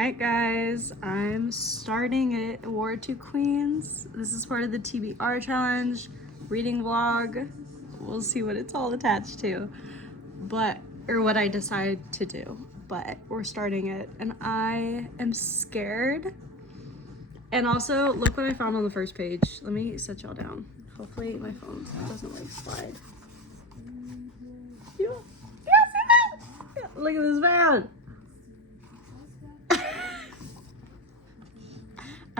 Alright guys, I'm starting it, War to Queens. This is part of the TBR challenge, reading vlog. We'll see what it's all attached to, or what I decide to do. But we're starting it and I am scared. And also, look what I found on the first page. Let me set y'all down. Hopefully my phone doesn't like slide. Yeah, see that? Look at this van.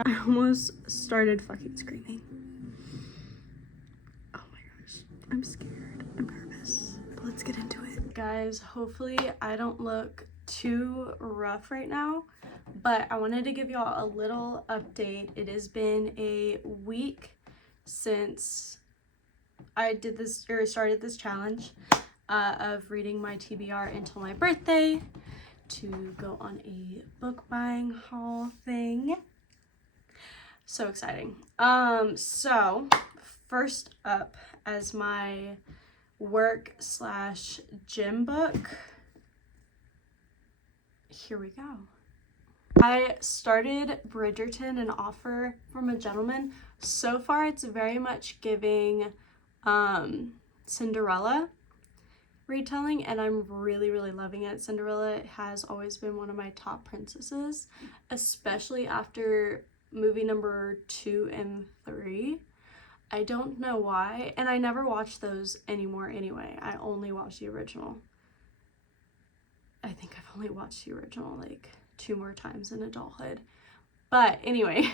I almost started fucking screaming. Oh my gosh, I'm scared, I'm nervous, but let's get into it. Guys, hopefully I don't look too rough right now, but I wanted to give y'all a little update. It has been a week since I did this, or started this challenge of reading my TBR until my birthday to go on a book buying haul thing. So exciting. So first up, as my work / gym book, here we go. I started Bridgerton, An Offer from a Gentleman. So far it's very much giving Cinderella retelling, and I'm really loving it. Cinderella has always been one of my top princesses, especially after movie number 2 and 3. I don't know why, and I never watch those anymore anyway. I only watch the original. I think I've only watched the original like 2 more times in adulthood. But anyway,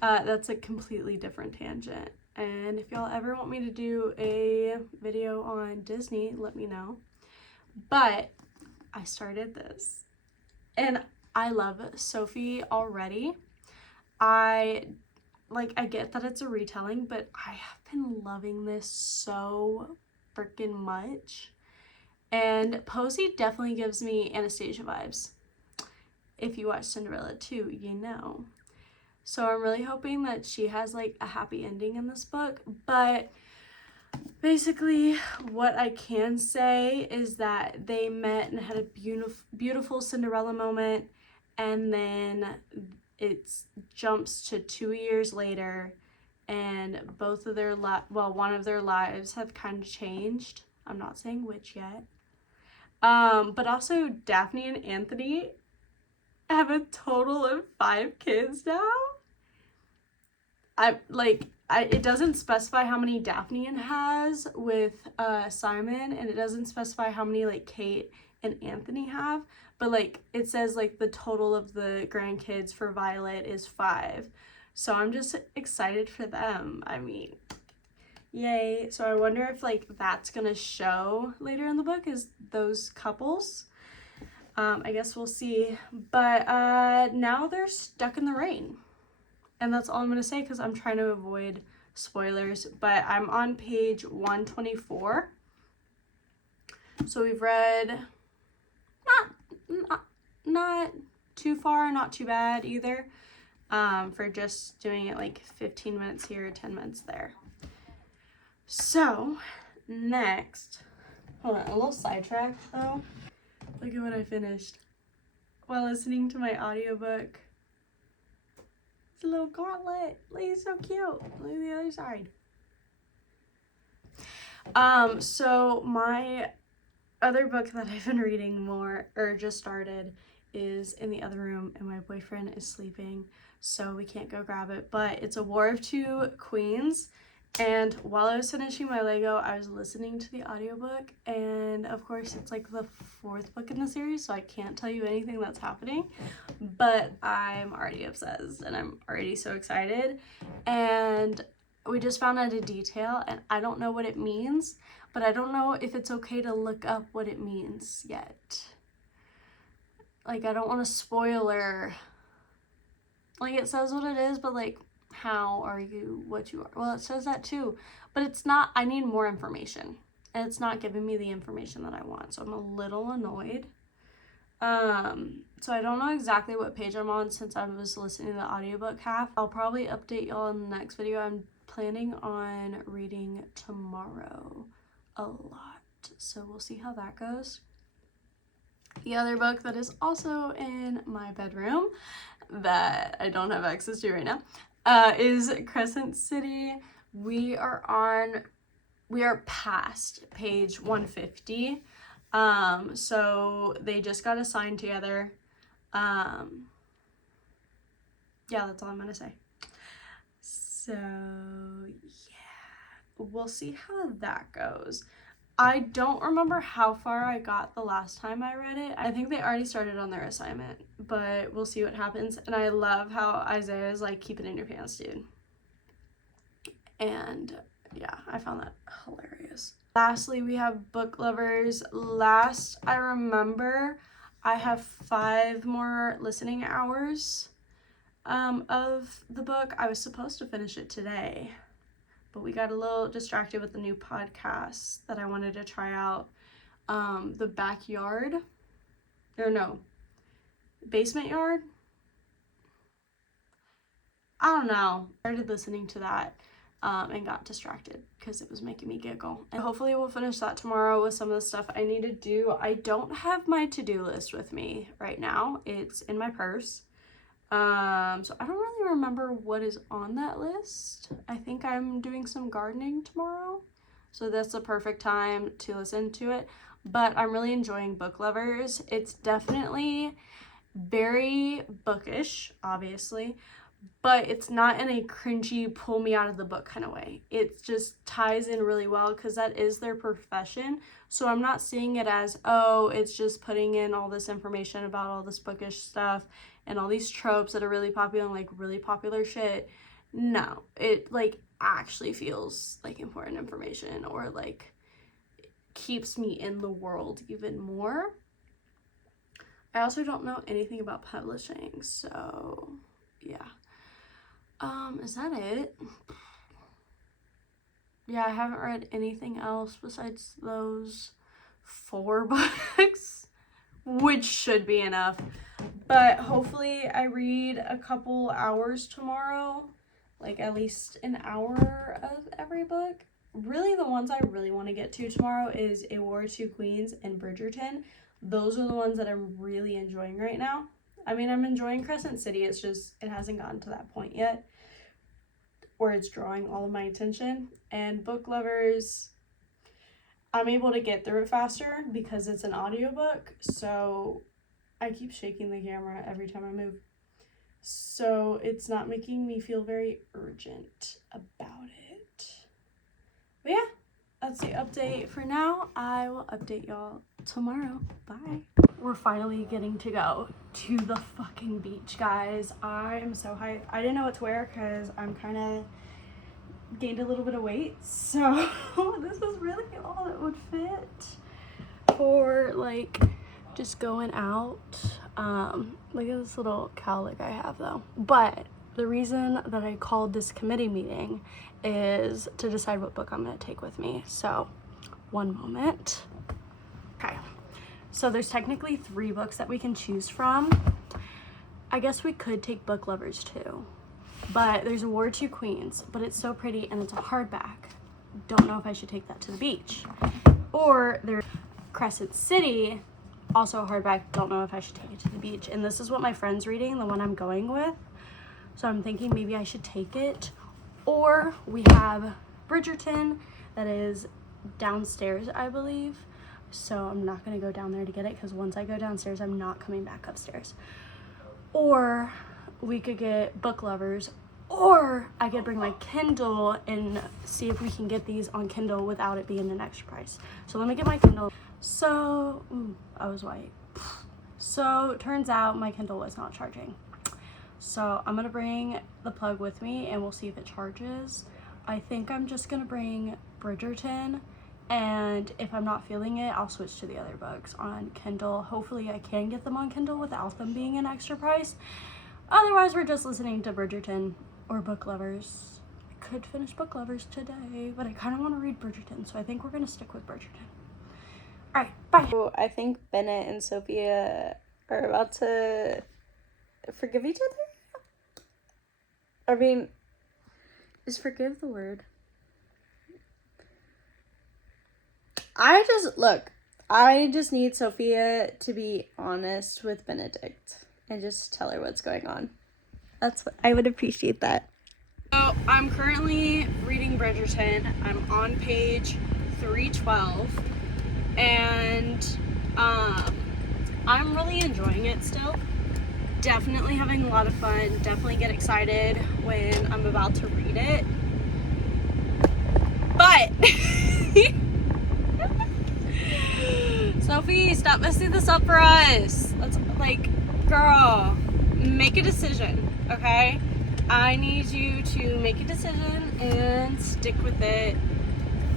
that's a completely different tangent. And if y'all ever want me to do a video on Disney, let me know. But I started this and I love Sophie already. I get that it's a retelling, but I have been loving this so freaking much. And Posey definitely gives me Anastasia vibes. If you watch Cinderella too, you know. So I'm really hoping that she has like a happy ending in this book. But basically what I can say is that they met and had a beautiful Cinderella moment, and then it jumps to 2 years later, and both of their one of their lives have kind of changed. I'm not saying which yet. But also Daphne and Anthony have a total of 5 kids now. It doesn't specify how many Daphne has with Simon, and it doesn't specify how many like Kate and Anthony have, but like it says like the total of the grandkids for Violet is 5. So I'm just excited for them. I mean, yay. So I wonder if like that's gonna show later in the book, is those couples. I guess we'll see. But now they're stuck in the rain. And that's all I'm going to say because I'm trying to avoid spoilers. But I'm on page 124. So we've read not too far, not too bad either, for just doing it like 15 minutes here, 10 minutes there. So next, hold on, a little sidetracked though. Look at what I finished while listening to my audiobook. It's a little gauntlet. Like, it's so cute. Look at the other side. So my other book that I've been reading more, or just started, is in the other room, and my boyfriend is sleeping, so we can't go grab it. But it's A War of Two Queens. And while I was finishing my Lego, I was listening to the audiobook, and of course it's like the 4th book in the series, so I can't tell you anything that's happening, but I'm already obsessed and I'm already so excited. And we just found out a detail, and I don't know what it means, but I don't know if it's okay to look up what it means yet. Like, I don't want to spoiler. Like, it says what it is, but like, how are you what you are? Well, it says that too, but it's not. I need more information, and it's not giving me the information that I want, so I'm a little annoyed. So I don't know exactly what page I'm on since I was listening to the audiobook half. I'll probably update y'all in the next video. I'm planning on reading tomorrow a lot, so we'll see how that goes. The other book that is also in my bedroom that I don't have access to right now is Crescent City. We are past page 150. So they just got assigned together. Yeah, that's all I'm gonna say. So yeah, we'll see how that goes. I don't remember how far I got the last time I read it. I think they already started on their assignment, but we'll see what happens. And I love how Isaiah is like, keep it in your pants, dude. And yeah, I found that hilarious. Lastly, we have Book Lovers. Last I remember, I have 5 more listening hours of the book. I was supposed to finish it today, but we got a little distracted with the new podcast that I wanted to try out. The backyard, or no, basement yard. I don't know. I started listening to that and got distracted because it was making me giggle. And hopefully we'll finish that tomorrow with some of the stuff I need to do. I don't have my to-do list with me right now. It's in my purse. So I don't really remember what is on that list. I think I'm doing some gardening tomorrow, so that's the perfect time to listen to it. But I'm really enjoying Book Lovers. It's definitely very bookish, obviously, but it's not in a cringy pull me out of the book kind of way. It just ties in really well because that is their profession. So I'm not seeing it as, oh, it's just putting in all this information about all this bookish stuff and all these tropes that are really popular and like really popular shit. No, it like actually feels like important information, or like keeps me in the world even more. I also don't know anything about publishing, so yeah. Is that it? Yeah, I haven't read anything else besides those 4 books, which should be enough. But hopefully I read a couple hours tomorrow, like at least an hour of every book. Really, the ones I really want to get to tomorrow is A War of Two Queens and Bridgerton. Those are the ones that I'm really enjoying right now. I mean, I'm enjoying Crescent City. It's just, it hasn't gotten to that point yet where it's drawing all of my attention. And Book Lovers, I'm able to get through it faster because it's an audiobook. So I keep shaking the camera every time I move. So it's not making me feel very urgent about it. But yeah, that's the update for now. I will update y'all tomorrow. Bye. We're finally getting to go to the fucking beach, guys. I'm so hyped. I didn't know what to wear because I'm kind of gained a little bit of weight. So this is really all that would fit for like just going out. Look at this little cowlick I have though. But the reason that I called this committee meeting is to decide what book I'm going to take with me. So one moment. Okay. So there's technically 3 books that we can choose from. I guess we could take Book Lovers too. But there's A War of Two Queens, but it's so pretty and it's a hardback. Don't know if I should take that to the beach. Or there's Crescent City, also a hardback. Don't know if I should take it to the beach. And this is what my friend's reading, the one I'm going with. So I'm thinking maybe I should take it. Or we have Bridgerton that is downstairs, I believe. So I'm not going to go down there to get it because once I go downstairs, I'm not coming back upstairs. Or we could get Book Lovers, or I could bring my Kindle and see if we can get these on Kindle without it being an extra price. So let me get my Kindle. So, I was white. So, turns out my Kindle was not charging. So, I'm going to bring the plug with me and we'll see if it charges. I think I'm just going to bring Bridgerton, and if I'm not feeling it, I'll switch to the other books on Kindle. Hopefully I can get them on Kindle without them being an extra price. Otherwise, we're just listening to Bridgerton or Book Lovers. I could finish Book Lovers today, but I kind of want to read Bridgerton, so I think we're going to stick with Bridgerton. All right, bye. So I think Bennett and Sophia are about to forgive each other? I mean, is forgive the word? Look, I just need Sophia to be honest with Benedict and just tell her what's going on. That's what I would appreciate that. So I'm currently reading Bridgerton. I'm on page 312, and I'm really enjoying it still. Definitely having a lot of fun. Definitely get excited when I'm about to read it. But Sophie, stop messing this up for us. Let's, like, girl, make a decision, okay? I need you to make a decision and stick with it.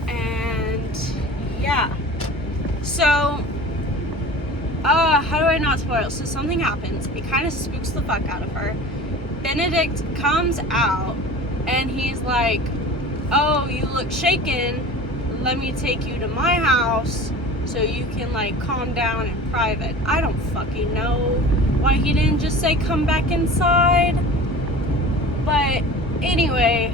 And yeah. So, how do I not spoil? So something happens. It kind of spooks the fuck out of her. Benedict comes out and he's like, oh, you look shaken. Let me take you to my house so you can, like, calm down in private. I don't fucking know why he didn't just say come back inside. But anyway,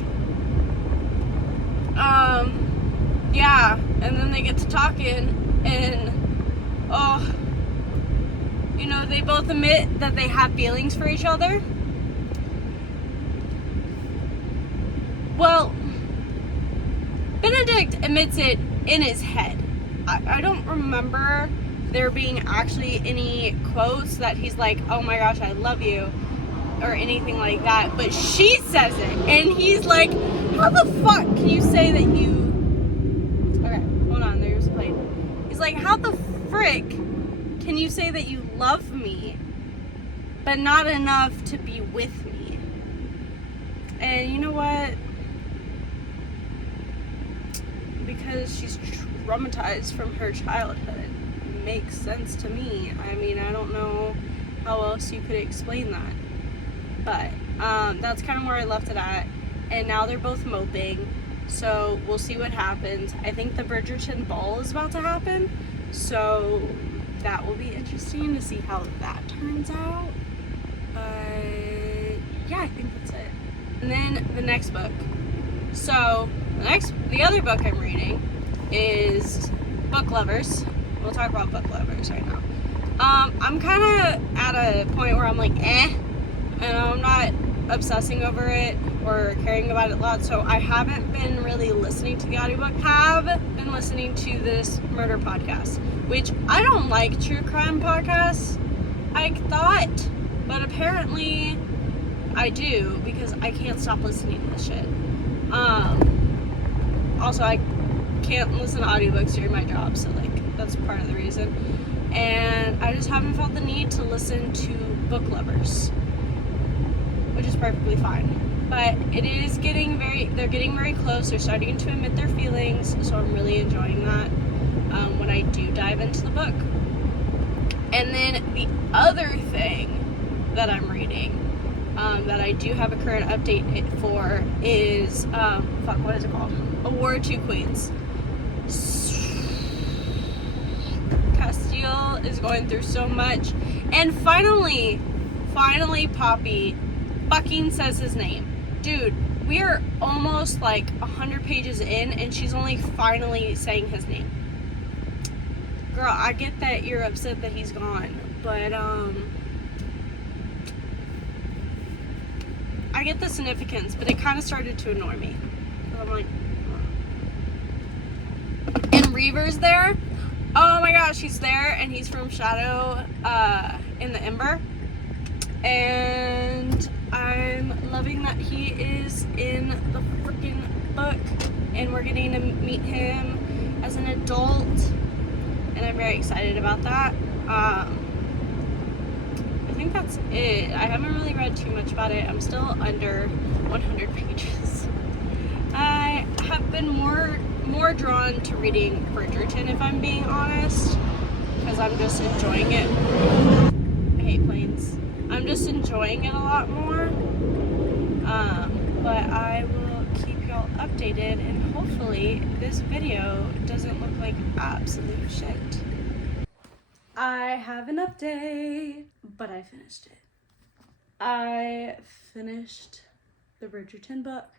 yeah, and then they get to talking, and you know, they both admit that they have feelings for each other. Well, Benedict admits it in his head. I don't remember there being actually any quotes that he's like, oh my gosh, I love you, or anything like that, but she says it, and he's like, how the fuck can you say that you... Okay, hold on, there's a plane. He's like, how the frick can you say that you love me, but not enough to be with me? And you know what? Because she's traumatized from her childhood. It makes sense to me. I mean, I don't know how else you could explain that. But that's kind of where I left it at. And now they're both moping. So we'll see what happens. I think the Bridgerton ball is about to happen. So that will be interesting to see how that turns out. But yeah, I think that's it. And then the next book. So the other book I'm reading is Book Lovers. We'll talk about Book Lovers right now. I'm kind of at a point where I'm like, and I'm not obsessing over it or caring about it a lot, so I haven't been really listening to the audiobook. Have been listening to this murder podcast, which I don't like true crime podcasts, I thought, but apparently I do, because I can't stop listening to this shit. Also, I can't listen to audiobooks during my job, so, like, that's part of the reason. And I just haven't felt the need to listen to Book Lovers, which is perfectly fine. But it is they're getting very close. They're starting to admit their feelings, so I'm really enjoying that when I do dive into the book. And then the other thing that I'm reading, that I do have a current update for, is, what is it called? A War of Two Queens. Castile is going through so much. And finally, Poppy fucking says his name. Dude, we are almost like 100 pages in, and she's only finally saying his name. Girl, I get that you're upset that he's gone, but I get the significance, but it kind of started to annoy me. So I'm like, and Reaver's there. Oh my gosh, he's there, and he's from Shadow in the Ember. And I'm loving that he is in the freaking book, and we're getting to meet him as an adult, and I'm very excited about that. I think that's it. I haven't really read too much about it. I'm still under 100 pages. I have been more drawn to reading Bridgerton, if I'm being honest, because I'm just enjoying it. I hate planes. I'm just enjoying it a lot more. But I will keep y'all updated, and hopefully this video doesn't look like absolute shit. I have an update, but I finished it. I finished the Bridgerton book,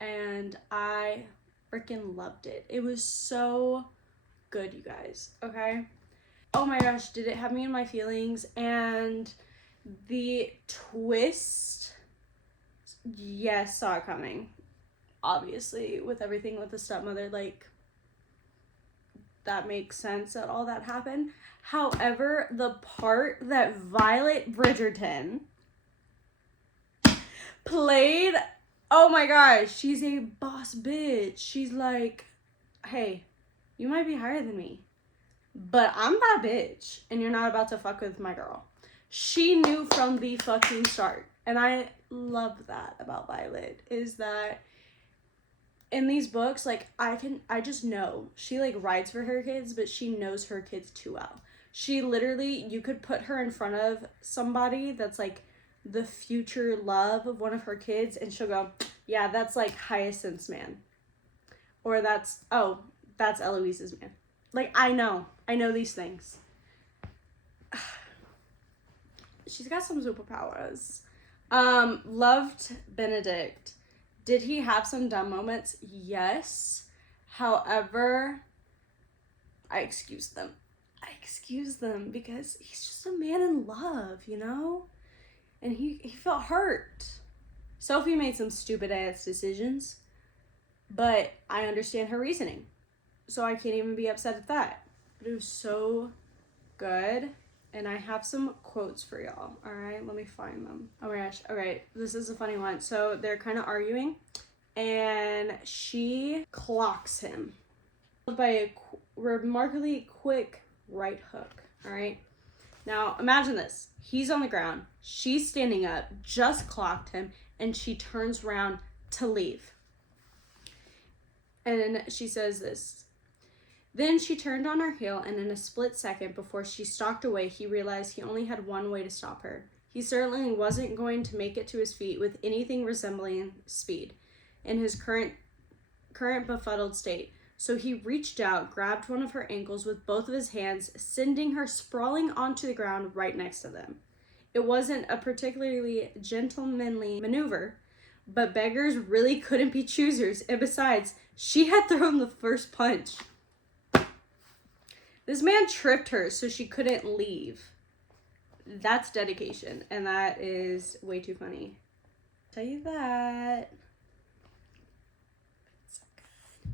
and I freaking loved it. It was so good, you guys, okay? Oh my gosh, did it have me in my feelings? And the twist, yes, saw it coming. Obviously, with everything with the stepmother, like, that makes sense that all that happened. However, the part that Violet Bridgerton played, oh my gosh, she's a boss bitch. She's like, hey, you might be higher than me, but I'm that bitch, and you're not about to fuck with my girl. She knew from the fucking start. And I love that about Violet, is that in these books, like, I just know she, like, rides for her kids, but she knows her kids too well. She literally, you could put her in front of somebody that's, like, the future love of one of her kids, and she'll go, yeah, that's, like, Hyacinth's man. Or that's Eloise's man. Like, I know these things. She's got some superpowers. Loved Benedict. Did he have some dumb moments? Yes. However, I excuse them. Because he's just a man in love, you know? And he felt hurt. Sophie made some stupid ass decisions, but I understand her reasoning. So I can't even be upset at that. But it was so good. And I have some quotes for y'all. All right, let me find them. Oh my gosh. Okay, this is a funny one. So they're kind of arguing, and she clocks him by a remarkably quick right hook. All right. Now imagine this. He's on the ground. She's standing up, just clocked him, and she turns around to leave. And she says this. Then she turned on her heel, and in a split second before she stalked away, he realized he only had one way to stop her. He certainly wasn't going to make it to his feet with anything resembling speed in his current befuddled state. So he reached out, grabbed one of her ankles with both of his hands, sending her sprawling onto the ground right next to them. It wasn't a particularly gentlemanly maneuver, but beggars really couldn't be choosers, and besides, she had thrown the first punch. This man tripped her so she couldn't leave. That's dedication, and that is way too funny. I'll tell you that.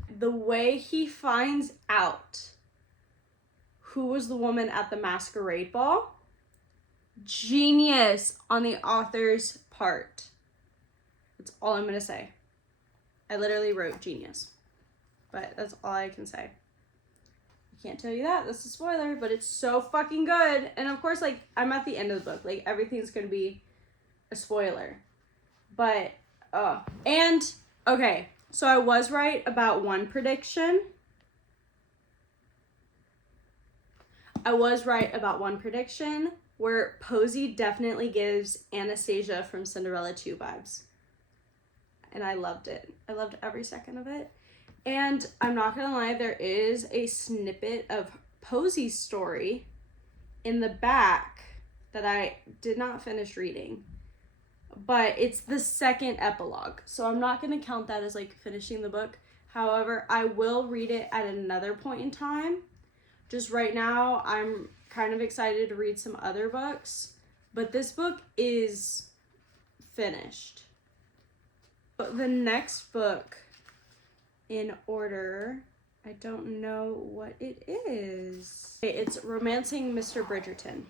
The way he finds out who was the woman at the masquerade ball, genius on the author's part. That's all I'm gonna say. I literally wrote genius, but that's all I can say. Can't tell you that. That's a spoiler, but it's so fucking good. And of course, like, I'm at the end of the book. Like, everything's gonna be a spoiler. But, and, okay. So I was right about one prediction. Where Posey definitely gives Anastasia from Cinderella 2 vibes. And I loved it. I loved every second of it. And I'm not gonna lie, there is a snippet of Posey's story in the back that I did not finish reading. But it's the second epilogue. So I'm not gonna count that as, like, finishing the book. However, I will read it at another point in time. Just right now, I'm kind of excited to read some other books. But this book is finished. But the next book in order, I don't know what it is. It's Romancing Mr. Bridgerton.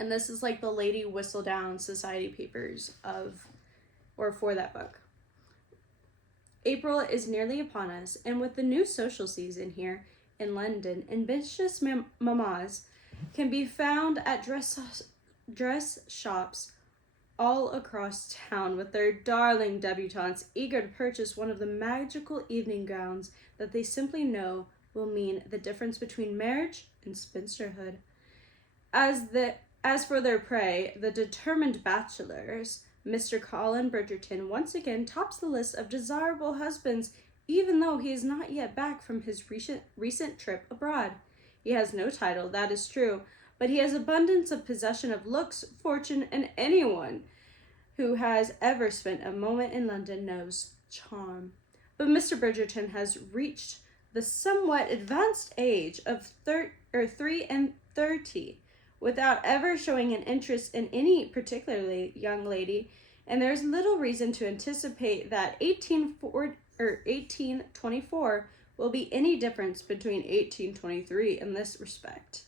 And this is like the Lady Whistledown Society papers for that book. April is nearly upon us, and with the new social season here in London, ambitious mamas can be found at dress shops all across town with their darling debutantes eager to purchase one of the magical evening gowns that they simply know will mean the difference between marriage and spinsterhood. As for their prey, the determined bachelors, Mr. Colin Bridgerton once again tops the list of desirable husbands, even though he is not yet back from his recent trip abroad. He has no title, that is true, but he has abundance of possession of looks, fortune, and anyone who has ever spent a moment in London knows charm. But Mr. Bridgerton has reached the somewhat advanced age of 3 and 30 without ever showing an interest in any particularly young lady, and there's little reason to anticipate that 1824 will be any difference between 1823 in this respect.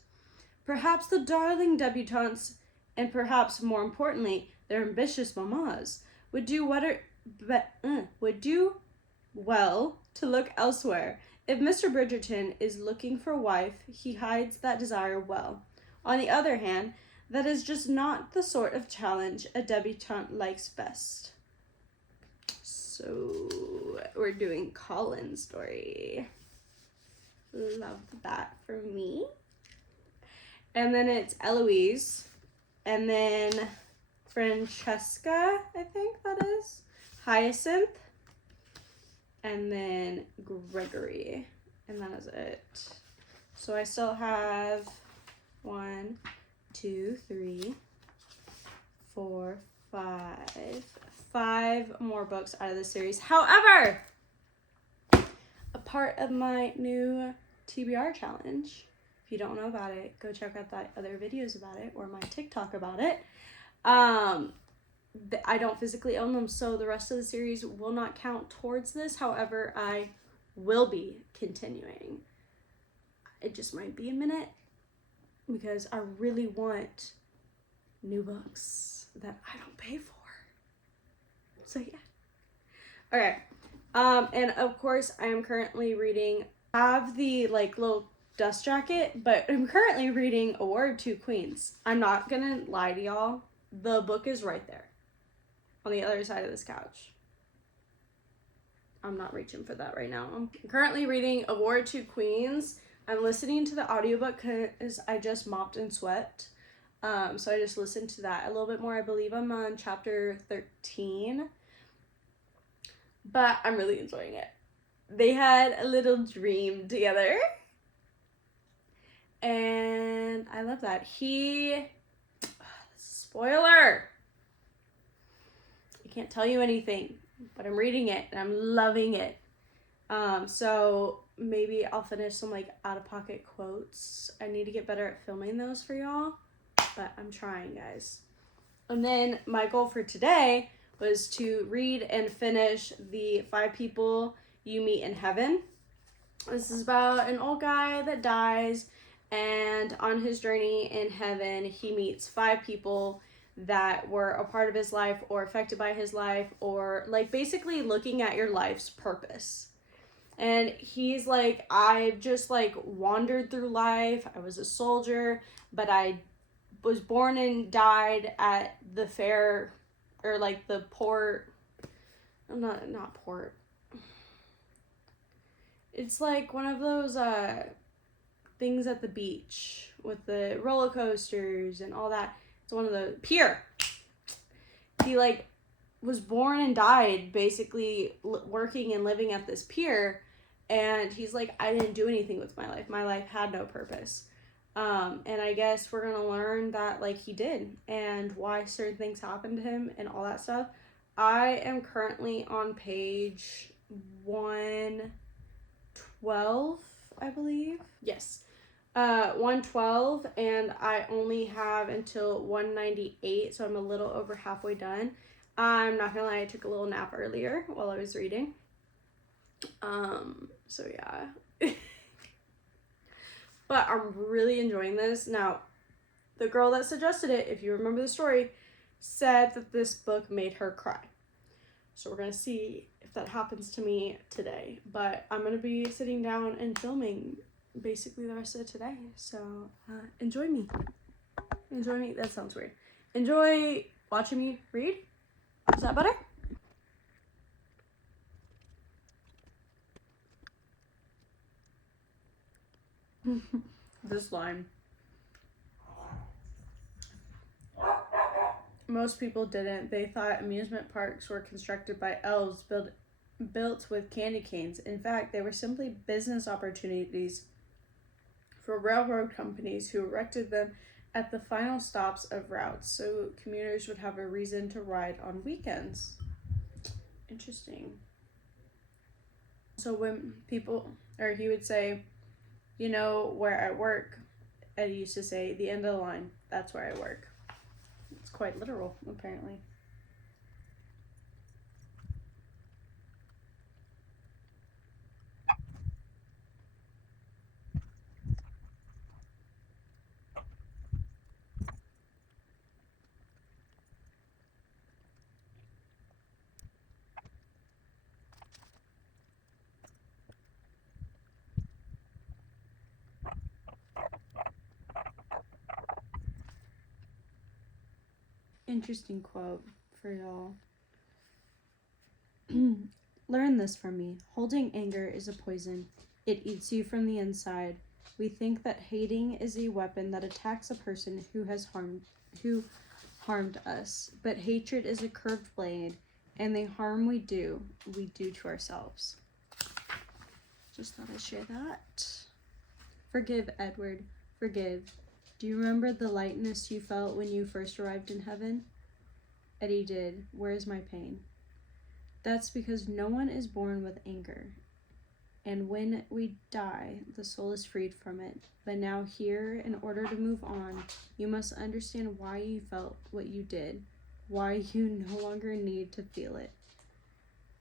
Perhaps the darling debutantes, and perhaps more importantly, their ambitious mammas, would do well to look elsewhere. If Mr. Bridgerton is looking for a wife, he hides that desire well. On the other hand, that is just not the sort of challenge a debutante likes best. So we're doing Colin's story. Love that for me. And then it's Eloise. And then Francesca, I think that is. Hyacinth. And then Gregory. And that is it. So I still have 1, 2, 3, 4, 5 more books out of the series. However, a part of my new TBR challenge, if you don't know about it, go check out that other videos about it or my TikTok about it. I don't physically own them, so the rest of the series will not count towards this. However, I will be continuing. It just might be a minute because I really want new books that I don't pay for. So yeah. Okay. And of course I am currently reading, I have the like little dust jacket, but I'm currently reading A War of Two Queens. I'm not gonna lie to y'all. The book is right there on the other side of this couch. I'm not reaching for that right now. I'm currently reading A War of Two Queens. I'm listening to the audiobook because I just mopped and swept. So I just listened to that a little bit more. I believe I'm on chapter 13. But I'm really enjoying it. They had a little dream together. And I love that. Spoiler! I can't tell you anything, but I'm reading it and I'm loving it. So maybe I'll finish some like out-of-pocket quotes. I need to get better at filming those for y'all, but I'm trying, guys. And then my goal for today was to read and finish the 5 People You Meet in Heaven. This is about an old guy that dies, and on his journey in heaven, he meets 5 people that were a part of his life or affected by his life, or like basically looking at your life's purpose. And he's like, I just like wandered through life. I was a soldier, but I was born and died at the fair, or like the port, not port. It's like one of those things at the beach with the roller coasters and all that. It's one of the pier. He like was born and died basically working and living at this pier, and he's like, I didn't do anything with my life. My life had no purpose. And I guess we're gonna learn that like he did and why certain things happened to him and all that stuff. I am currently on page 112, I believe. Yes. 112, and I only have until 198, so I'm a little over halfway done. I'm not gonna lie, I took a little nap earlier while I was reading. So yeah. But I'm really enjoying this. Now, the girl that suggested it, if you remember the story, said that this book made her cry. So we're gonna see if that happens to me today. But I'm gonna be sitting down and filming basically the rest of today. So enjoy me. Enjoy me. That sounds weird. Enjoy watching me read. Is that better? This line. Most people didn't. They thought amusement parks were constructed by elves built with candy canes. In fact, they were simply business opportunities for railroad companies who erected them at the final stops of routes so commuters would have a reason to ride on weekends. Interesting. So when people, Or he would say, you know, where I work. Eddie used to say, the end of the line, that's where I work. It's quite literal, apparently. Interesting quote for y'all. Learn this from me. Holding anger is a poison. It eats you from the inside. We think that hating is a weapon that attacks a person who harmed us, but hatred is a curved blade, and the harm we do to ourselves. Just thought I'd share that. Forgive, Edward. Forgive. Do you remember the lightness you felt when you first arrived in heaven? Eddie did. Where is my pain? That's because no one is born with anger. And when we die, the soul is freed from it. But now here, in order to move on, you must understand why you felt what you did, why you no longer need to feel it.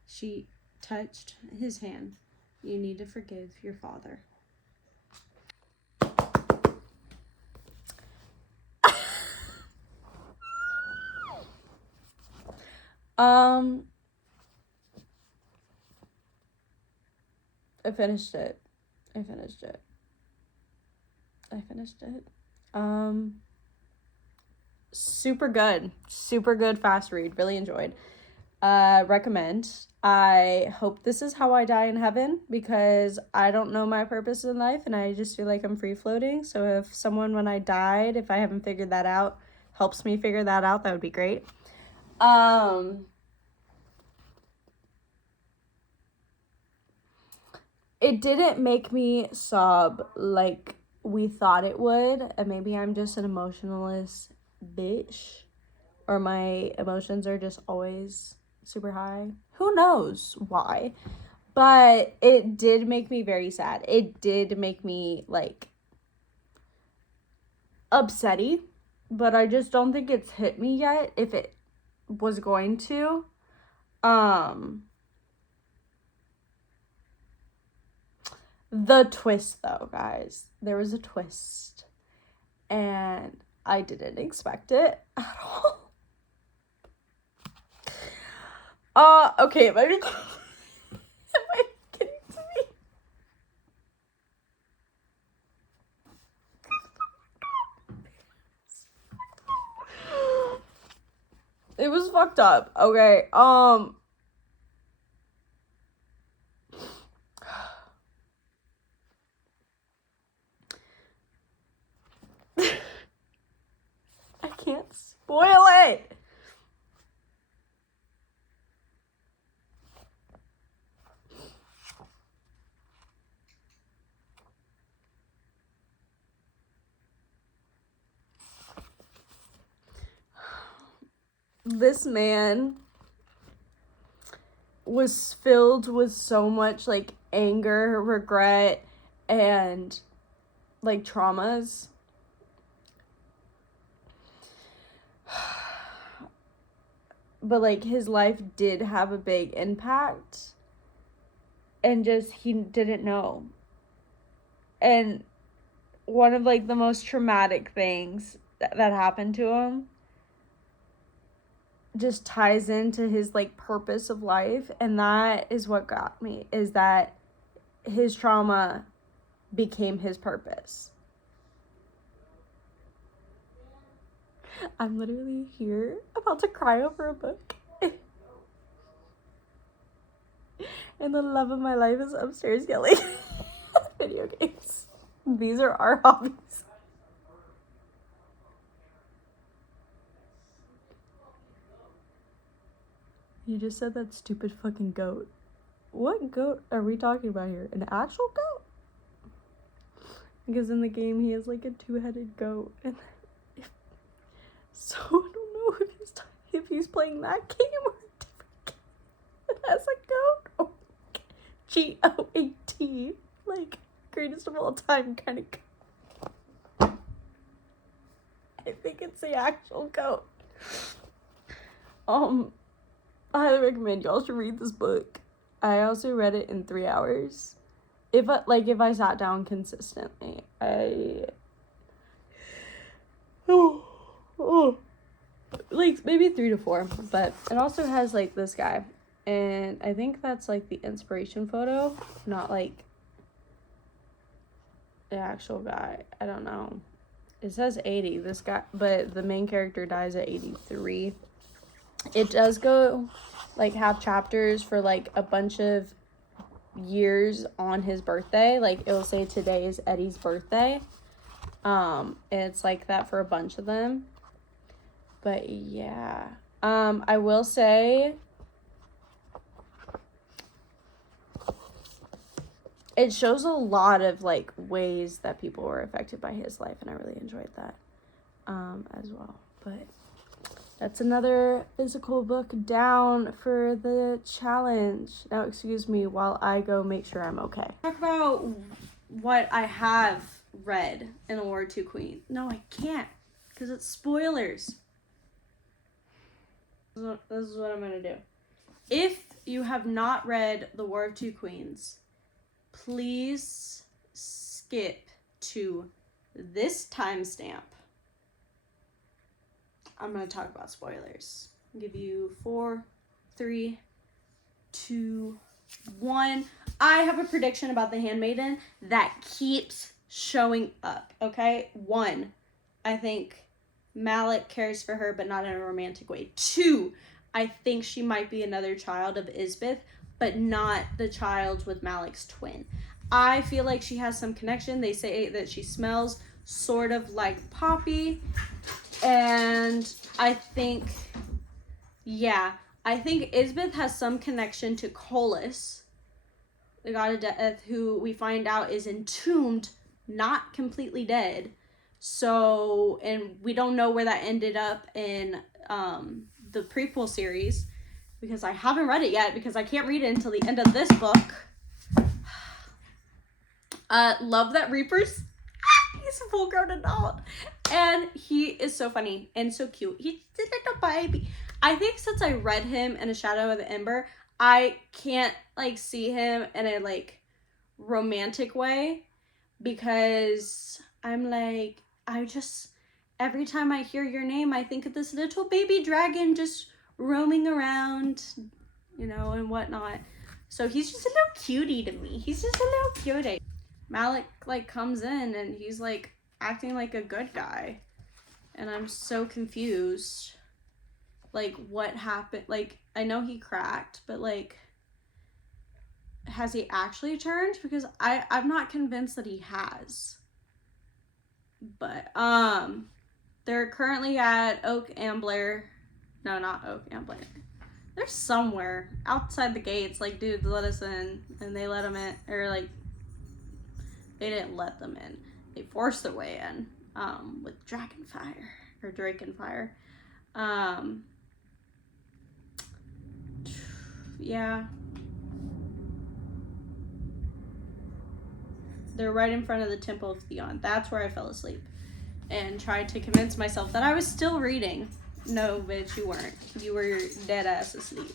She touched his hand. You need to forgive your father. I finished it. Super good fast read. Really enjoyed. Recommend. I hope this is how I die in heaven, because I don't know my purpose in life and I just feel like I'm free floating. So if someone, when I died, if I haven't figured that out, helps me figure that out, that would be great. It didn't make me sob like we thought it would, and maybe I'm just an emotionalist bitch, or my emotions are just always super high. Who knows why? But it did make me very sad. It did make me, like, upsetty, but I just don't think it's hit me yet, if it was going to. The twist, though, guys. There was a twist. And I didn't expect it at all. Okay, am I getting to me? It was fucked up. Okay, I can't spoil it. This man was filled with so much, like, anger, regret, and, like, traumas. But, like, his life did have a big impact, and just, he didn't know. And one of, like, the most traumatic things that happened to him just ties into his, like, purpose of life, and that is what got me, is that his trauma became his purpose. I'm literally here about to cry over a book. And the love of my life is upstairs yelling video games. These are our hobbies. You just said that stupid fucking goat. What goat are we talking about here? An actual goat? Because in the game he has, like, a two-headed goat. And so I don't know if he's playing that game or a different game that has a goat. Oh, GOAT. like greatest of all time kind of. I think it's the actual goat. I highly recommend y'all should read this book. I also read it in 3 hours. If I sat down consistently, like maybe 3 to 4. But it also has like this guy, and I think that's like the inspiration photo, not like the actual guy. I don't know. It says 80, this guy, but the main character dies at 83. It does go, like, have chapters for, like, a bunch of years on his birthday. Like, it will say today is Eddie's birthday. And it's like that for a bunch of them. But, yeah. I will say it shows a lot of, like, ways that people were affected by his life, and I really enjoyed that as well. But that's another physical book down for the challenge. Now, excuse me while I go make sure I'm okay. Talk about what I have read in The War of Two Queens. No, I can't, because it's spoilers. This is what I'm going to do. If you have not read The War of Two Queens, please skip to this timestamp. I'm going to talk about spoilers. I'll give you 4, 3, 2, 1. I have a prediction about the Handmaiden that keeps showing up, okay? 1, I think Malik cares for her, but not in a romantic way. 2, I think she might be another child of Isbeth, but not the child with Malik's twin. I feel like she has some connection. They say that she smells sort of like Poppy. And I think Isbeth has some connection to Colas, the god of death, who we find out is entombed, not completely dead. So, and we don't know where that ended up in the prequel series, because I haven't read it yet, because I can't read it until the end of this book. Love that Reaper's he's a full-grown adult, and he is so funny and so cute. He's a little baby. I think since I read him in A Shadow of the Ember, I can't like see him in a like romantic way, because I'm like, every time I hear your name, I think of this little baby dragon just roaming around, you know, and whatnot. So he's just a little cutie to me. He's just a little cutie. Malik like comes in and he's like acting like a good guy, and I'm so confused. Like, what happened? Like, I know he cracked, but like, has he actually turned? Because I'm not convinced that he has. But they're currently at Oak Ambler. No, not Oak Ambler. They're somewhere outside the gates. Like, dude, let us in, and they let them in, or like, they didn't let them in. They forced their way in with Drakenfire. Yeah. They're right in front of the Temple of Theon. That's where I fell asleep and tried to convince myself that I was still reading. No, bitch, you weren't. You were dead ass asleep.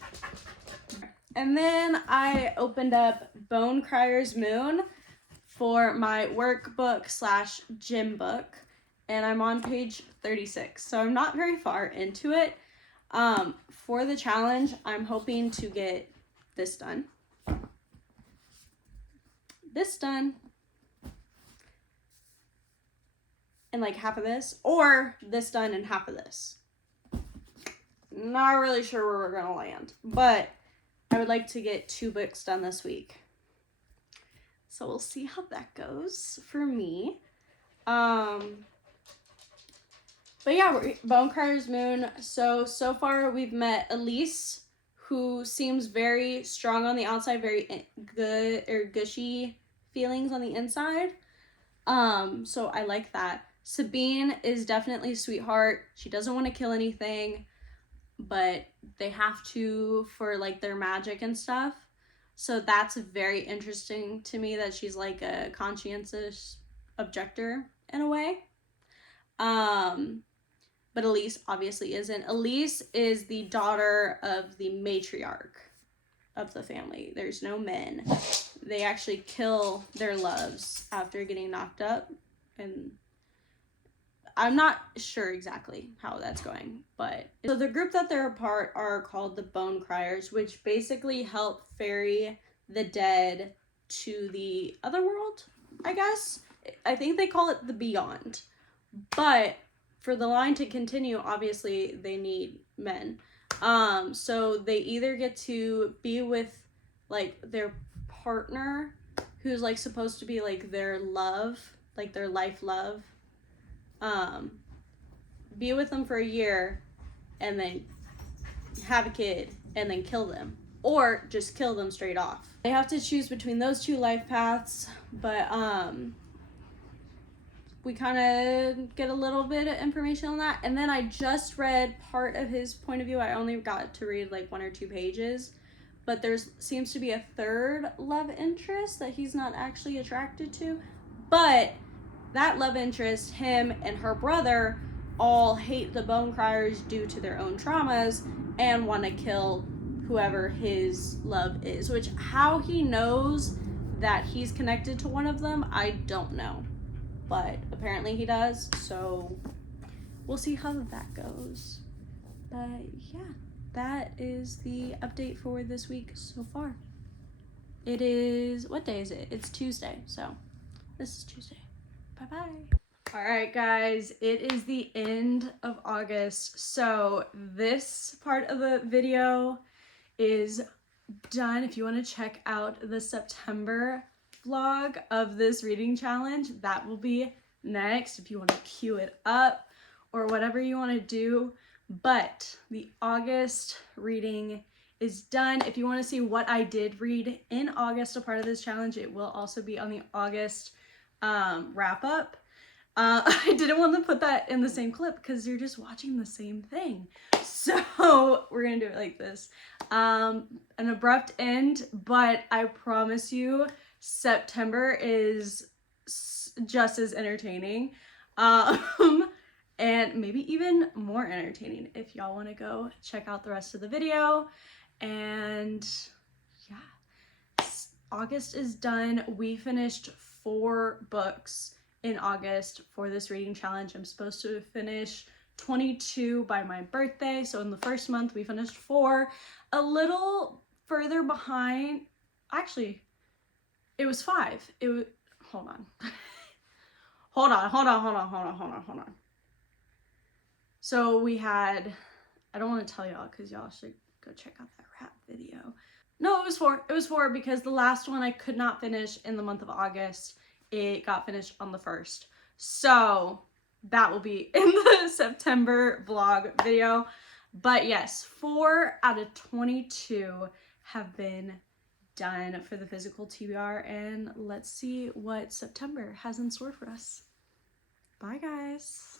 And then I opened up Bone Crier's Moon for my workbook / gym book, and I'm on page 36, so I'm not very far into it. For the challenge, I'm hoping to get this done, and like half of this, or this done and half of this. Not really sure where we're gonna land, but I would like to get 2 books done this week. So we'll see how that goes for me. But yeah, Bone Crier's Moon. So far we've met Elise, who seems very strong on the outside, very good or gushy feelings on the inside. So I like that. Sabine is definitely a sweetheart. She doesn't want to kill anything, but they have to for like their magic and stuff. So that's very interesting to me that she's like a conscientious objector in a way. But Elise obviously isn't. Elise is the daughter of the matriarch of the family. There's no men. They actually kill their loves after getting knocked up, and I'm not sure exactly how that's going, but so the group that they're a part are called the Bone Criers, which basically help ferry the dead to the other world, I guess. I think they call it the Beyond. But for the line to continue, obviously they need men. So they either get to be with like their partner, who's like supposed to be like their love, like their life love, be with them for a year and then have a kid and then kill them, or just kill them straight off. They have to choose between those two life paths, but we kind of get a little bit of information on that. And then I just read part of his point of view. I only got to read like 1 or 2 pages, but there's seems to be a third love interest that he's not actually attracted to. But that love interest, him and her brother, all hate the Bone Criers due to their own traumas and want to kill whoever his love is. Which, how he knows that he's connected to one of them, I don't know. But apparently he does, so we'll see how that goes. But yeah, that is the update for this week so far. It is, what day is it? It's Tuesday, so this is Tuesday. Bye-bye. All right, guys, it is the end of August, so this part of the video is done. If you want to check out the September vlog of this reading challenge, that will be next if you want to cue it up or whatever you want to do. But the August reading is done. If you want to see what I did read in August, a part of this challenge, it will also be on the August wrap up. I didn't want to put that in the same clip because you're just watching the same thing. So we're gonna do it like this. An abrupt end, but I promise you September is just as entertaining. And maybe even more entertaining if y'all want to go check out the rest of the video. And yeah, August is done. We finished 4 books in August for this reading challenge. I'm supposed to finish 22 by my birthday. So in the first month, we finished 4. A little further behind, actually, it was 5. It was, hold on. hold on. So we had, I don't want to tell y'all because y'all should go check out that rap video. No, it was 4. It was 4 because the last one I could not finish in the month of August. It got finished on the 1st. So that will be in the September vlog video. But yes, 4 out of 22 have been done for the physical TBR, and let's see what September has in store for us. Bye, guys.